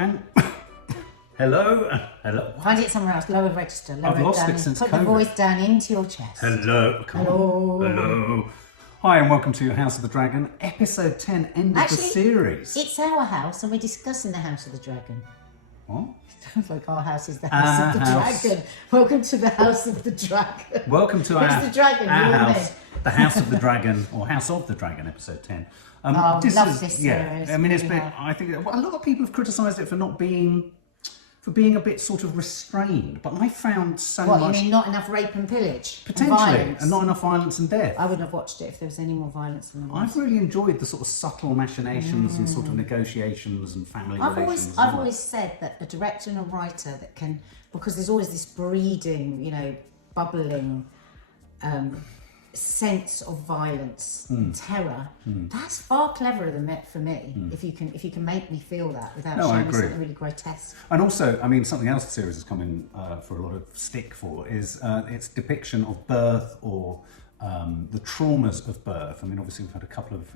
and hello. Find it somewhere else. Lower register. Lower I've lost down it since Put COVID. the voice down into your chest. Hello. Come on. Hello. Hi and welcome to House of the Dragon, episode 10, end of the series. It's our house and we're discussing the House of the Dragon. What? Sounds like our house is the House of the Dragon. Welcome to the House of the Dragon. Welcome to Who's the dragon? our You and house, the House of the Dragon, or House of the Dragon, episode 10. Love this series. Yeah, I mean, it's Really been, I think a lot of people have criticised it for not being, for being a bit sort of restrained, but I found so much. What, you mean not enough rape and pillage? Potentially, and not enough violence and death. I wouldn't have watched it if there was any more violence than there was. I've really enjoyed the sort of subtle machinations and sort of negotiations and family relations. I've always said that a director and a writer that can, because there's always this breeding, bubbling sense of violence, terror. That's far cleverer than it for me. If you can make me feel that without showing me something really grotesque. And also, I mean, something else the series is coming for a lot of stick for is its depiction of birth or the traumas of birth. I mean, obviously we've had a couple of,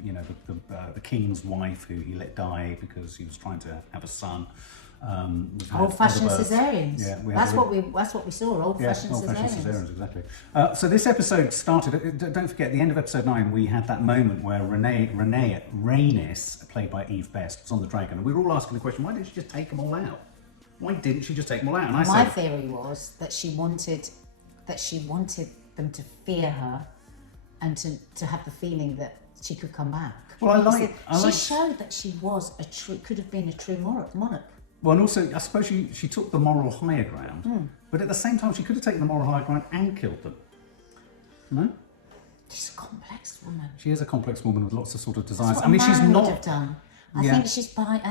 the king's wife who he let die because he was trying to have a son. Old-fashioned cesareans. Yeah, that's what we saw. Old-fashioned cesareans. Exactly. So this episode started. Don't forget, at the end of episode 9, we had that moment where Rhaenys, played by Eve Best, was on the dragon, and we were all asking the question: why didn't she just take them all out? Why didn't she just take them all out? And my theory was that she wanted them to fear her, and to have the feeling that she could come back. Well, she showed that she was could have been a true monarch. Well, and also, I suppose she took the moral higher ground, but at the same time, she could have taken the moral higher ground and killed them. No? She's a complex woman. She is a complex woman with lots of sort of desires. That's what she's not. Would have done. I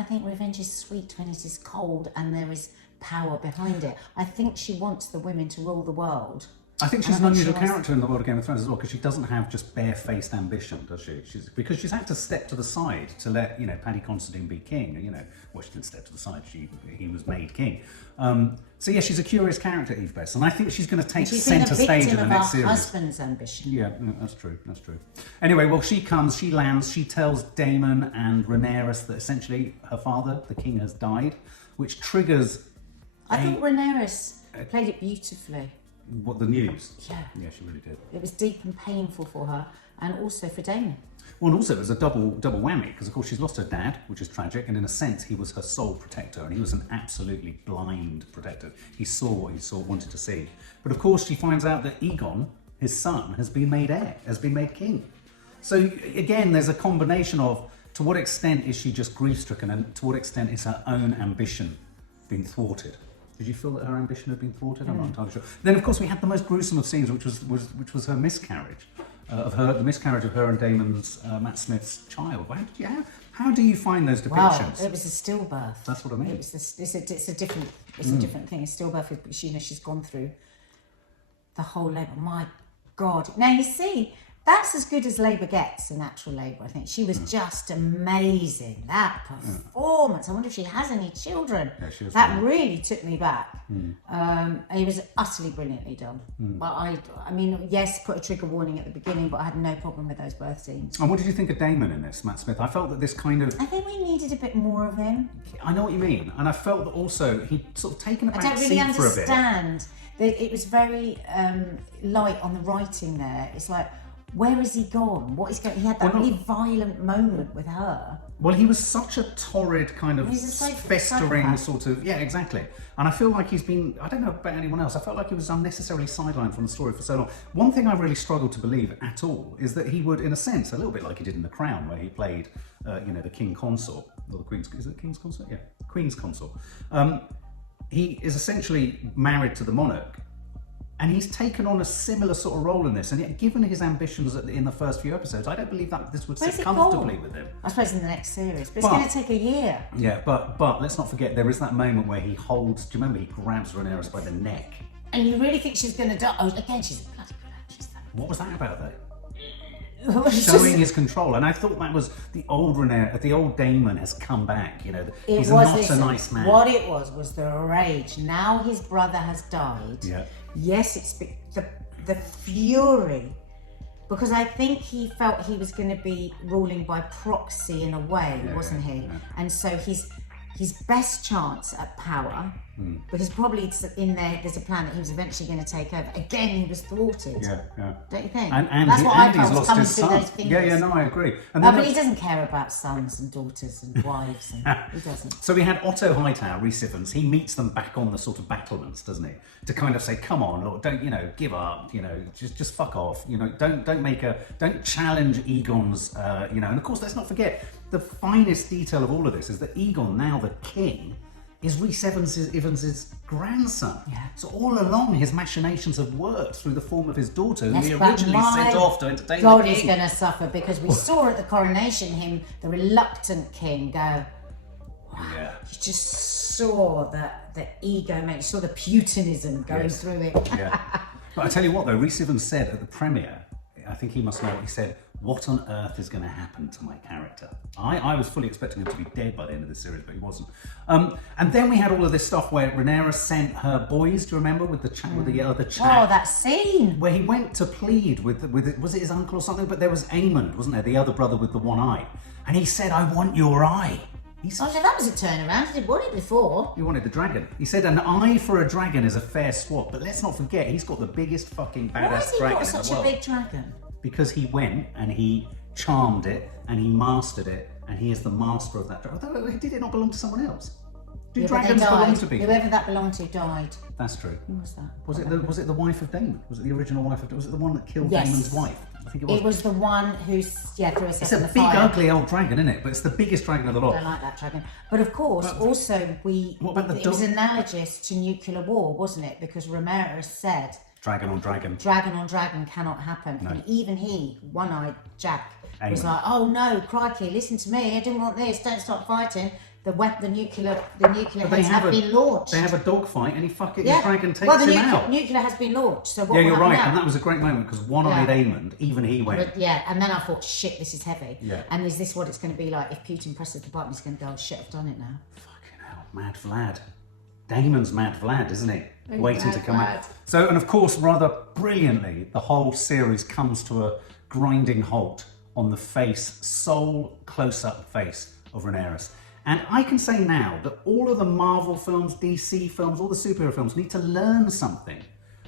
think revenge is sweet when it is cold and there is power behind it. I think she wants the women to rule the world. I think she's an unusual character in the world of Game of Thrones as well, because she doesn't have just bare-faced ambition, does she? Because she's had to step to the side to let Paddy Considine be king. Well, she didn't step to the side; he was made king. So yeah, she's a curious character, Eve Best, and I think she's going to take centre stage in the next series. Her husband's ambition. Yeah, that's true. That's true. Anyway, well, she comes, she lands, she tells Daemon and Rhaenyra that essentially her father, the king, has died, which triggers. I thought Rhaenyra played it beautifully. What, the news? Yeah. Yeah, she really did. It was deep and painful for her, and also for Daemon. Well, and also it was a double whammy, because of course she's lost her dad, which is tragic, and in a sense he was her sole protector, and he was an absolutely blind protector. He saw what he wanted to see. But of course she finds out that Aegon, his son, has been made heir, has been made king. So again, there's a combination of, to what extent is she just grief-stricken, and to what extent is her own ambition being thwarted? Did you feel that her ambition had been thwarted? I'm not entirely sure. Then, of course, we had the most gruesome of scenes, which was her miscarriage, the miscarriage of her and Daemon's Matt Smith's child. How do you find those depictions? Well, it was a stillbirth. That's what I mean. It's a different thing. A stillbirth, she's gone through the whole labour. My God! Now you see. That's as good as labour gets in actual labour, I think. She was just amazing. That performance. I wonder if she has any children. Yeah, she has. That really took me back. It was utterly brilliantly done. But I mean, yes, put a trigger warning at the beginning, but I had no problem with those birth scenes. And what did you think of Daemon in this, Matt Smith? I felt that this kind of... I think we needed a bit more of him. I know what you mean. And I felt that also he'd sort of taken a back I don't really seat for a bit. understand. It was very light on the writing there. It's like... Where has he gone? What is going? He had that really violent moment with her. Well, he was such a torrid kind of festering sort of... Yeah, exactly. And I feel like he's been... I don't know about anyone else. I felt like he was unnecessarily sidelined from the story for so long. One thing I really struggled to believe at all is that he would, in a sense, a little bit like he did in The Crown, where he played, the king consort. Or the queen's... Is it the king's consort? Yeah, queen's consort. He is essentially married to the monarch. And he's taken on a similar sort of role in this, and yet, given his ambitions in the first few episodes, I don't believe that this would sit comfortably with him. I suppose in the next series, but it's going to take a year. Yeah, but let's not forget, there is that moment where he holds, do you remember, he grabs Rhaenyra by the neck. And you really think she's going to die? Oh, again, she's a bloody good actress. What was that about, though? Showing his control, and I thought that was the old Rhaenyra, the old Daemon has come back. He's not a nice man. What it was the rage. Now his brother has died. Yeah. Yes, it's the fury, because I think he felt he was going to be ruling by proxy in a way, wasn't he? Yeah. And so his best chance at power, because probably in there's a plan that he was eventually going to take over. Again, he was thwarted. Yeah. Don't you think? And that's what I he's felt was lost coming his through son. those fingers. Yeah, no, I agree. And No, then but he doesn't care about sons and daughters and wives, and he doesn't. So we had Otto Hightower, Rhys Ifans. He meets them back on the sort of battlements, doesn't he? To kind of say, come on, Lord, don't, give up, just fuck off, don't challenge Aegon's, and of course, let's not forget, the finest detail of all of this is that Aegon, now the king, is Rhys Evans's grandson. Yeah. So all along, his machinations have worked through the form of his daughter, who Yes, he but originally sent off to entertain God the is king. going to suffer, because we saw at the coronation him, the reluctant king, go. Yeah. You just saw the ego, mate. You saw the Putinism going through it. Yeah. But I tell you what, though, Rhys Ifans said at the premiere, I think he must know what he said, what on earth is going to happen to my character? I was fully expecting him to be dead by the end of the series, but he wasn't. And then we had all of this stuff where Rhaenyra sent her boys, do you remember, with the chat, with the other chat? Oh, that scene! Where he went to plead with was it his uncle or something? But there was Aemond, wasn't there? The other brother with the one eye. And he said, I want your eye. Oh, so that was a turnaround. He did want it before. He wanted the dragon. He said an eye for a dragon is a fair swap, but let's not forget he's got the biggest fucking Why badass has he dragon got in the such a world. big dragon? Because he went and he charmed it and he mastered it and he is the master of that dragon. Although, did it not belong to someone else? Do Yeah, but they dragons belong died. to people? Whoever that belonged to died. That's true. Who was that? Was it the wife of Daemon? Was it the original wife of? Was it the one that killed Yes. Daemon's wife? I think it was. It was the one who's threw herself It's in a the big, fire. ugly old dragon, isn't it? But it's the biggest dragon of the I lot. don't like that dragon. But of course, also What about the it was dog? analogous to nuclear war, wasn't it? Because Rhaenyra said Dragon on dragon. dragon on dragon cannot happen. No. And even he, one-eyed Jack, was Aemon. like, oh no, crikey, listen to me, I didn't want this, don't stop fighting. The nuclear heads have been launched. They have a dogfight and his dragon takes the him out. nuclear has been launched, so what Yeah, will you're happen right, now? and that was a great moment because one-eyed Aemond, even he went. But, yeah, and then I thought, shit, this is heavy. Yeah. And is this what it's going to be like if Putin presses the button? He's going to go, oh, shit, I've done it now. Fucking hell, Mad Vlad. Daemon's Mad Vlad, isn't he? Waiting Mad to come Vlad. out. So, and of course, rather brilliantly, the whole series comes to a grinding halt on the sole close-up face of Rhaenyra. And I can say now that all of the Marvel films, DC films, all the superhero films need to learn something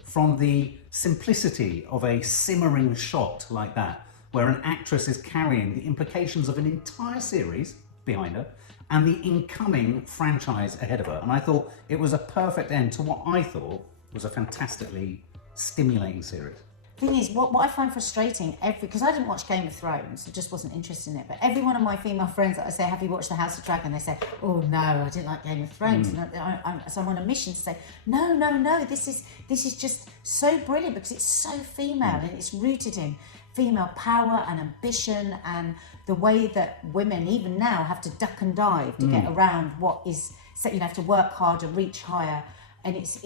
from the simplicity of a simmering shot like that, where an actress is carrying the implications of an entire series behind her and the incoming franchise ahead of her. And I thought it was a perfect end to what I thought was a fantastically stimulating series. Thing is, what I find frustrating, because I didn't watch Game of Thrones, I just wasn't interested in it, but every one of my female friends that I say, have you watched the House of Dragon? They say, oh no, I didn't like Game of Thrones. And so I'm on a mission to say, no, this is just so brilliant because it's so female and it's rooted in female power and ambition and the way that women, even now, have to duck and dive to get around what is, so you have to work harder, reach higher. And it's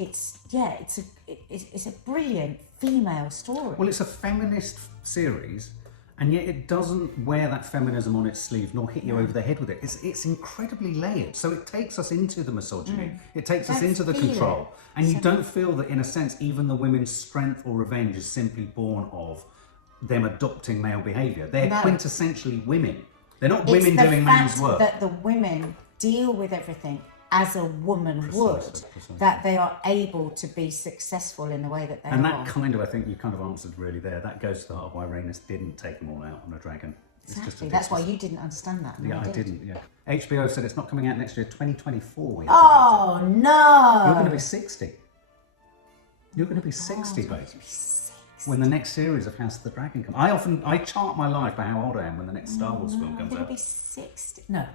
a brilliant female story. Well, it's a feminist series, and yet it doesn't wear that feminism on its sleeve nor hit you over the head with it. It's incredibly layered. So it takes us into the misogyny. It takes us into the control. And you don't feel that, in a sense, even the women's strength or revenge is simply born of them adopting male behaviour. They're quintessentially women. They're not women doing man's work. That the women deal with everything as a woman would, that they are able to be successful in the way that they and are. that kind of, I think you kind of answered really there. That goes to the heart of why Rhaenys didn't take them all out on a dragon. It's Exactly. That's why you didn't understand that. Yeah, I didn't. Yeah. HBO said it's not coming out next year, 2024. Oh no! You're going to be 60. You're going to be 60, babe. When the next series of House of the Dragon comes. I chart my life by how old I am when the next Star Wars film comes I'm going out. to be 60. No.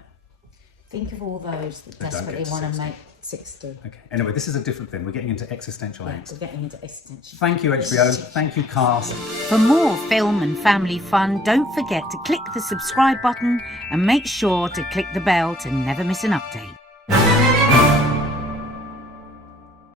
Think of all those that don't desperately get want to 60. make 60. Okay. Anyway, this is a different thing. We're getting into existential Yeah, angst. we're getting into existential. Thank you, HBO. Thank you, cast. For more film and family fun, don't forget to click the subscribe button and make sure to click the bell to never miss an update.